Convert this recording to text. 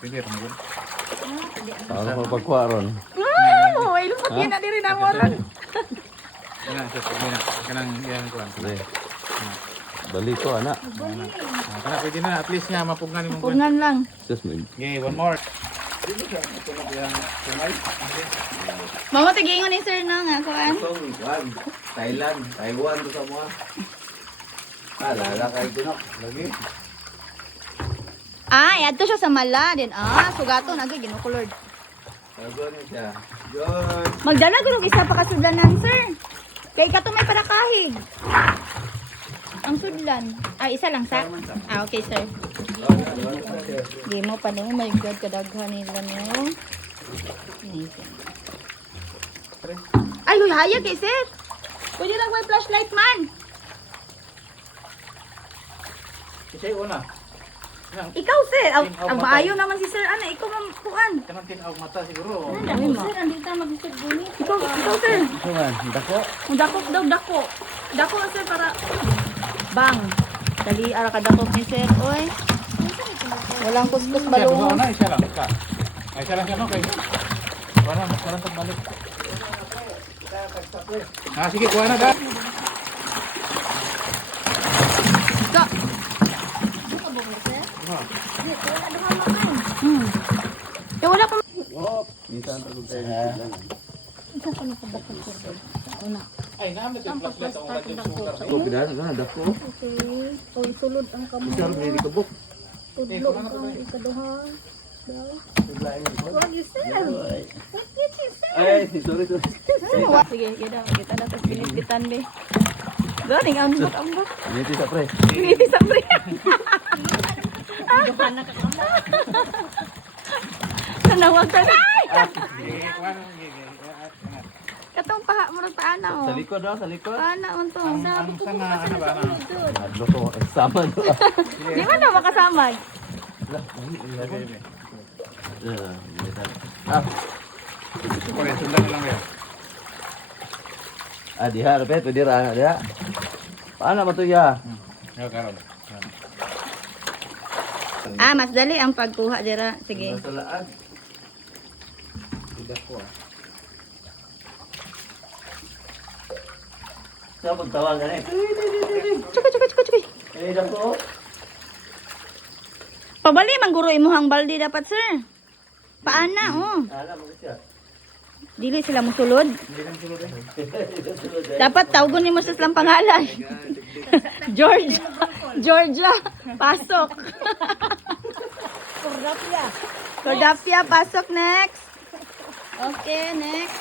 Pwede rin yun. Ano pa pagkuha ron? Oh, ay lupat yan na din ang moron. Kanang sa pagmina. Kanang yan ko. Sige. Bali ko, anak. Kanang pwede na. At least nga mapugnan yung mga. Pungan lang. Sus, may... Okay, one more. Mama tagingon ni sir no nga kuan. Thailand, Taiwan, to sa mga. Lala kayo tinok. Lagi. Ay, adto siya sa mala din. Sugaton agi ginukulord. Tago niya siya. Yun. Magdala gud isa pa kasudlanan sir. Kay kato may parakahig. Ang sudlan. Isa lang sa. Okay sir. Di mo pa no. My God, kadaghan nila no. Ay, huy, hayag kay sir. Pwede lang may flashlight man. Kasi una. Ikaw sir. Ang maayo naman si sir. Ana, ikaw mampuan. Kanang tinaw mata siguro. Sir, andito na mag-isip guni. Ikaw sir. Ito man, dako. Dako daw, dako. Dako sir para... Bang. Dali, ara ka dako ni sir. Oy. Walang kuskus balong. Ano, isa lang. Isa lang siya, no? Okay. Wala, masarang pagbalik. Sige, kuha na, da. Go. Wala pa. Minsan tayo tayo. Ay, namin ito yung flashlight ang ulat yung sugar. Ako, pinaan ka na, dako. Okay. Kung sulod ang kamay. Isang may kabuk. Tudlo ang ikaduha. What you said? What did you say? Ay, sorry. Sige, yun daw. Kita na tapos pinipitan be. Galing, ambot. Hindi sa pre. Piniti sa pre. Nanawag ka na. Sige, kuha na. Katong paha mo rin paana o. Sa likod daw, sa likod. Paana unto. Ang sana, ano ba, ano? Adlo ko, sama do. Di man na makasamag. Kuha, sundan na lang kayo. Diha, repet, pwede ra diha. Paano ba to ya? Ngayon, karoon. Mas dali ang pagkuha dira. Sige. Salaan. Tidak ko. Sa pagtawagan eh. Chukoy. Eh, dako. Pabali man guro imuhang baldi dapat sir. Paana oh. Ala mo siya. Dili sila musulod. Hindi kang sulod eh. Dapat tawgon nimo sa silang pangalan. Georgia, pasok. Cordapia, pasok next. Okay, next.